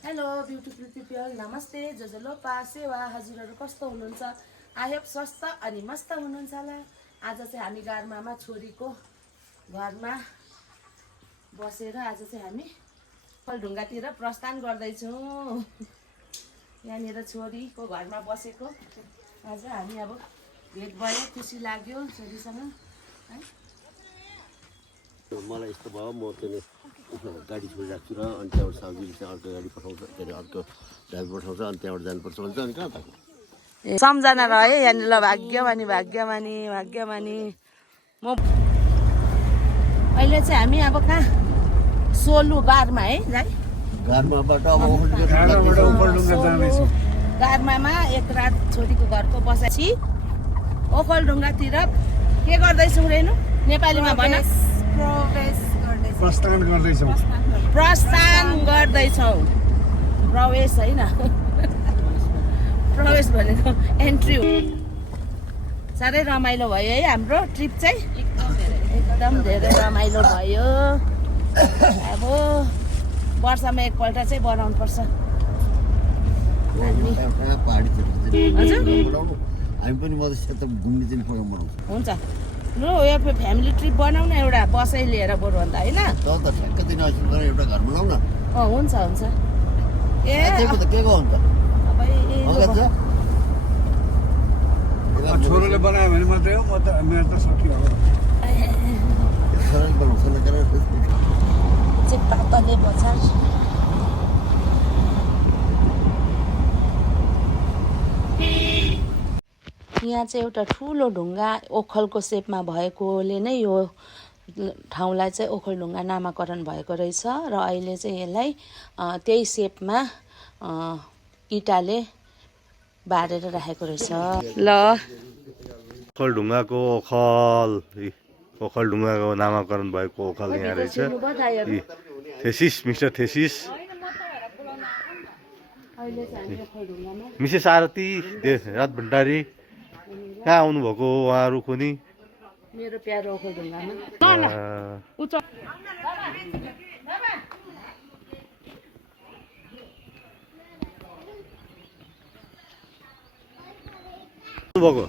Hello beautiful people, नमस्ते। जो लोपा सेवा हजुरहरू कस्तो हुनुहुन्छ? आई होप स्वस्थ अनि मस्त हुनुहुन्छ होला। आज चाहिँ हामी गारमामा छोरीको घरमा बसेर आज चाहिँ हामी फलढुङ्गातिर प्रस्थान गर्दैछौँ। यहाँनिर छोरीको घरमा बसेको आज हामी अब भेट भयो, खुसी लाग्यो छोरीसँग है। मलाई यस्तो भयो, म चाहिँ गाडी छोडिरहेको छु र अनि त्यहाँबाट साउजीले चाहिँ अर्को गाडी पठाउँछ, के अरे अर्को ड्राइभर पठाउँछ अनि त्यहाँबाट जानुपर्छ भन्छ। अनि कहाँ त सम्झना रह्यो यहाँनिर। ल भाग्यमानी भाग्यमानी भाग्यमानी। म अहिले चाहिँ हामी अब कहाँ सोलु गारमा है दाइ? गारमाबाट अब गारमामा एक रात छोरीको घरको बसेपछि ओखलढुङ्गातिर के गर्दैछौँ रेनु? नेपालीमा भन। प्रस्थान गर्दैछौँ। प्रवेश होइन, प्रवेश भनेको एन्ट्री हो। साह्रै रमाइलो भयो है हाम्रो ट्रिप चाहिँ, एकदम धेरै रमाइलो भयो। अब वर्षमा एकपल्ट चाहिँ बनाउनुपर्छ। हामी पनि मधेस त घुम्ने चाहिँ प्रोग्राम बनाउँछ। हुन्छ ल, यो फ्यामिली ट्रिप बनाऊ न एउटा बसै लिएर बरु अन्त होइन। त ठ्याक्क दिन एउटा घर बनाऊ न। हुन्छ हुन्छ। ए के को हुन्छ? छोरोले बनायो भने मात्रै हो, मेरो त सकियो अब। चिप्पातले बजार यहाँ चाहिँ एउटा ठुलो ढुङ्गा ओखलको सेपमा भएकोले नै यो ठाउँलाई चाहिँ ओखलढुङ्गा नामाकरण भएको रहेछ। र अहिले चाहिँ यसलाई त्यही सेपमा इँटाले बारेर राखेको रहेछ। ल ओखलढुङ्गाको ओखलढुङ्गाको नामाकरण भएको ओखल यहाँ रहेछ। थेसिस, मिस्टर थेसिस, मिसेस आरती रात भण्डारी कहाँ आउनुभएको उहाँहरू कुनै? मेरो प्यारो ओखलढुङ्गामा भएको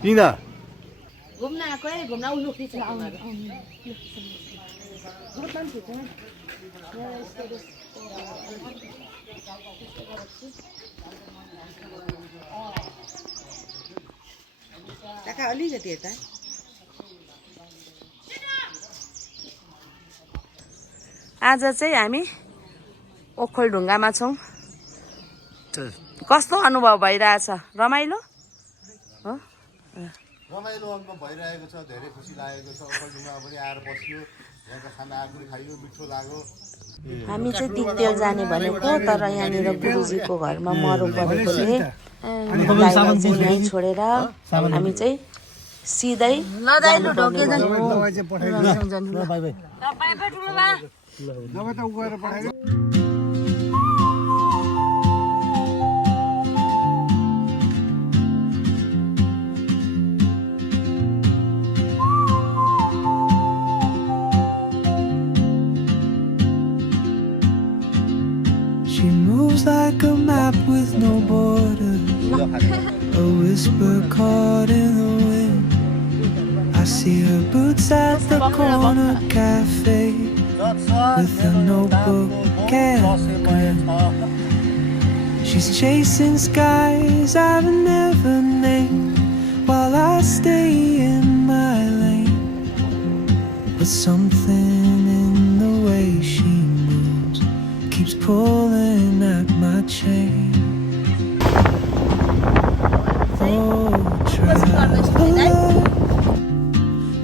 किन घुम्न आएको है? घुम्न उलुकी छ। अलिकति यता आज चाहिँ हामी ओखलढुङ्गामा छौँ। कस्तो अनुभव भइरहेछ? रमाइलो हो? रमाइलो अनुभव भइरहेको छ, धेरै खुसी लागेको छ। ओखलढुङ्गा पनि आएर बस्यो, यहाँको खानाहरू पनि खाइयो, मिठो लाग्यो। हामी चाहिँ दिगदेल जाने भनेको, तर यहाँनिर गुरुजीको घरमा मरौ परेकोले यहीँ छोडेर हामी चाहिँ सिधै She moves like a map with no borders, a whisper caught in the wind. I see her boots at the corner cafe with a notebook and grin. She's chasing skies I've never named while I stay in my lane. But something in the way she moves keeps pulling at my chain. Oh, traveler,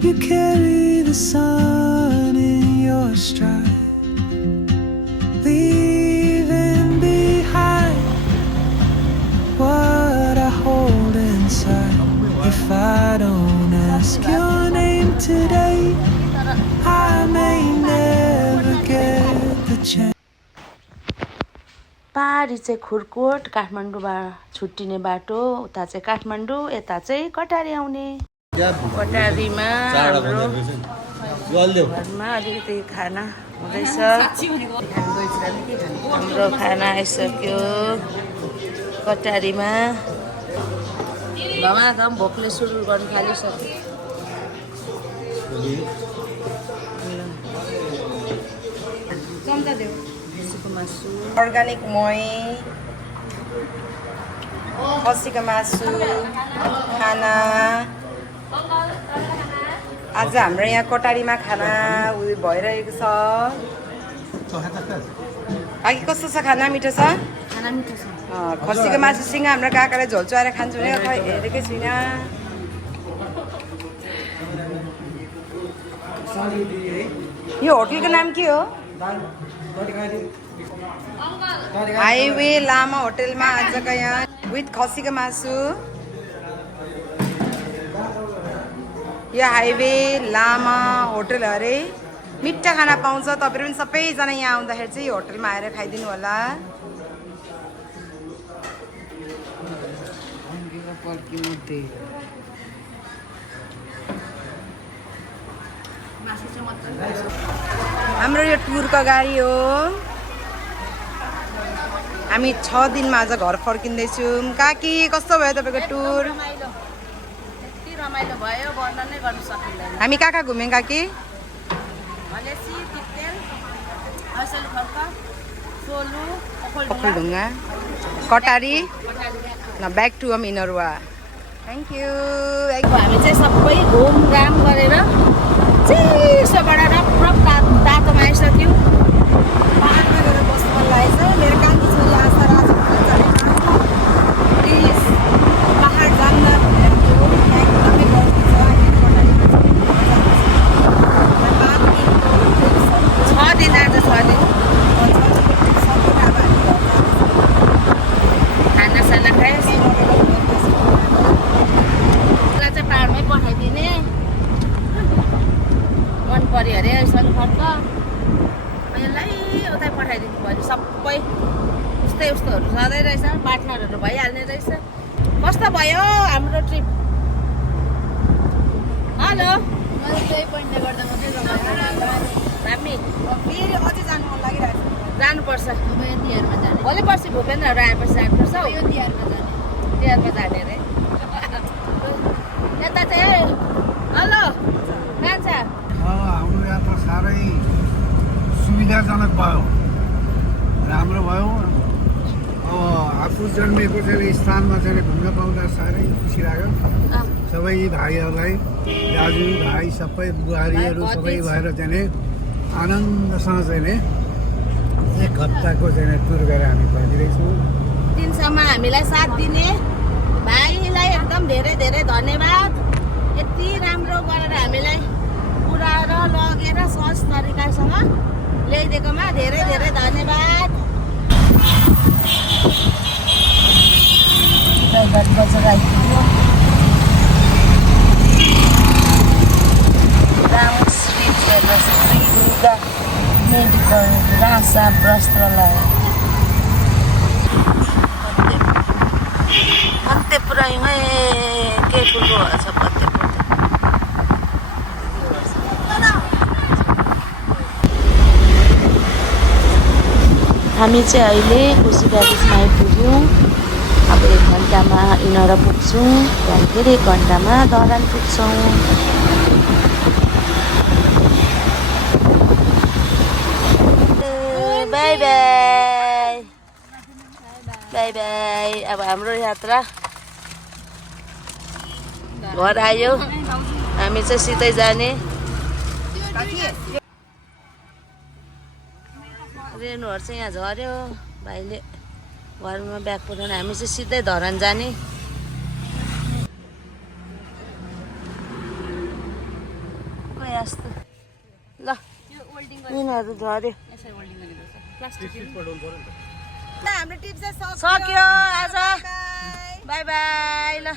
you carry the sun in your stride, leaving behind what I hold inside. If I don't ask your name today, I may never get the chance. पारी चाहिँ खुरकोट काठमाडौँबाट छुट्टिने बाटो, उता चाहिँ काठमाडौँ, यता चाहिँ कटारी आउने। कटारीमा हाम्रो घरमा अलिकति खाना हुँदैछ। हाम्रो खाना आइसक्यो कटारीमा। धमाधम भोकले सुरु गर्नु थालिसक्यो। खसीको मासु, अर्ग्यानिक मही, खसीको मासु, खाना। आज हाम्रो यहाँ कटारीमा खाना उयो भइरहेको छ। बाँकी कस्तो छ खाना? मिठो छ? खाना मिठो छ। खसीको मासुसँग हाम्रो काकाले झोल चुहाएर खान्छु भने खै हेरेकै छुइनँ। यो होटलको नाम के हो? हाइवे लामा होटलमा आजको यहाँ विथ खसीको मासु। यो हाइवे लामा होटल अरे मिठा खाना पाउँछ। तपाईँहरू पनि सबैजना यहाँ आउँदाखेरि चाहिँ यो होटलमा आएर खाइदिनु होला। हाम्रो यो टुरको गाडी हो। हामी 6 दिनमा आज घर फर्किँदैछौँ। काकी कस्तो भयो तपाईँको टुर? यति रमाइलो भयो वर्णनै गर्न सकिँदैन। हामी कहाँ कहाँ घुम्यौँ काकी? हलेसी, तिप्तेल, ऐसलखर्क, सोलु, ओखलढुङ्गा, कटारी। न back to Minerva. Thank you. हामी चाहिँ सबै घुमघाम गरेर चिसोबाट रफ तातोमा आइसक्यौँ। पाहाडमा गएर बस्नु मन लागेको छ। मेरो काकी छोरी आशा राजा प्लिज पाहाड जान्न भनेर एकदमै गर्नु छ। 6 दिन आज 6 दिन खानासाना खायो। मलाई चाहिँ पाहाडमै पठाइदिने मन पऱ्यो अरे ऐसन खर्क। यसलाई उतै पठाइदिनु पऱ्यो। सबै उस्तै उस्तोहरू छँदै रहेछ। पार्टनरहरू भइहाल्ने रहेछ। कस्तो भयो हाम्रो ट्रिप? हेलो हामी फेरि अझै जानु मन लागिरहेको छ। जानुपर्छ। भोलि पर्सि भूपेन्द्रहरू आएपछि जानुपर्छ हौ। तिहारमा जाने अरे। यता चाहिँ हेलो कान्छ हाम्रो यात्रा साह्रै सुविधाजनक भयो, राम्रो भयो। अब आफू जन्मेको चाहिँ स्थानमा चाहिँ घुम्न पाउँदा साह्रै खुसी लाग्यो। सबै भाइहरूलाई, दाजु भाइ सबै बुहारीहरू सबै भएर चाहिँ आनन्दसँग चाहिँ एक हप्ताको चाहिँ टुर गरेर हामी फर्किँदैछौँ। दिनसम्म हामीलाई साथ दिने भाइलाई एकदम धेरै धेरै धन्यवाद। यति राम्रो गरेर हामीलाई पुऱ्याएर लगेर सहज तरिकासँग ल्याइदिएकोमा धेरै धेरै धन्यवाद। गाडी बसेर आइपुग्यो। रामश्री ज्वेलर्स दुर्गा मेडिकल रासा वस्त्रालय पत्ते पुऱ्यायौँ है। के ठुलो छ पत्ते पुऱ्याउँ। हामी चाहिँ अहिले खुसी ग्यारेजमा आइपुग्यौँ। अब 1 घन्टामा इनर पुग्छौँ। त्यहाँदेखि फेरि 1 घन्टामा धरान पुग्छौँ। By by by by. अब हाम्रो यात्रा घर आयो। हामी चाहिँ सिधै जाने। रेनुहरू चाहिँ यहाँ झऱ्यो। भाइले घरमा ब्याग पुऱ्याउनु। हामी चाहिँ सिधै धरान जाने। खोइ यस्तो ल यिनीहरू झऱ्यो। हाम्रो ट्रिप चाहिँ सक्यो आज। By by. ल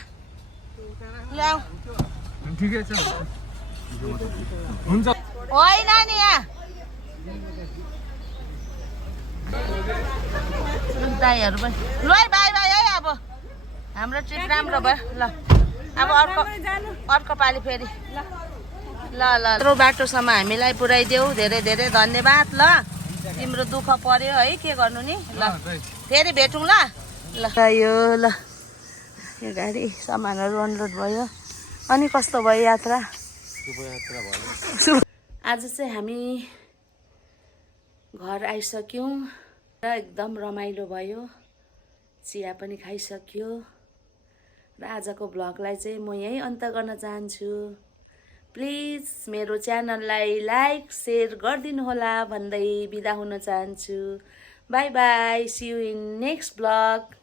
ल्याऊ ठिकै छ, हुन्छ। होइन नि यहाँ दाईहरू पनि ल है। बाई बाई है। अब हाम्रो ट्रिप राम्रो भयो। ल अब अर्को पालि फेरि ल। ल ल यत्रो बाटोसम्म हामीलाई पुऱ्याइदेऊ धेरै धेरै धन्यवाद ल तिम्रो दुःख पर्यो है के गर्नु नि ल फेरि भेटौँ ल ल यो गाडी सामानहरू अनलोड भयो अनि कस्तो भयो यात्रा आज चाहिँ हामी घर आइसक्यौँ र एकदम रमाइलो भयो चिया पनि खाइसक्यो र आजको भ्लगलाई चाहिँ म यहीँ अन्त गर्न चाहन्छु प्लिज मेरो च्यानललाई लाइक सेयर गरिदिनु होला भन्दै बिदा हुन चाहन्छु bye bye see you in next vlog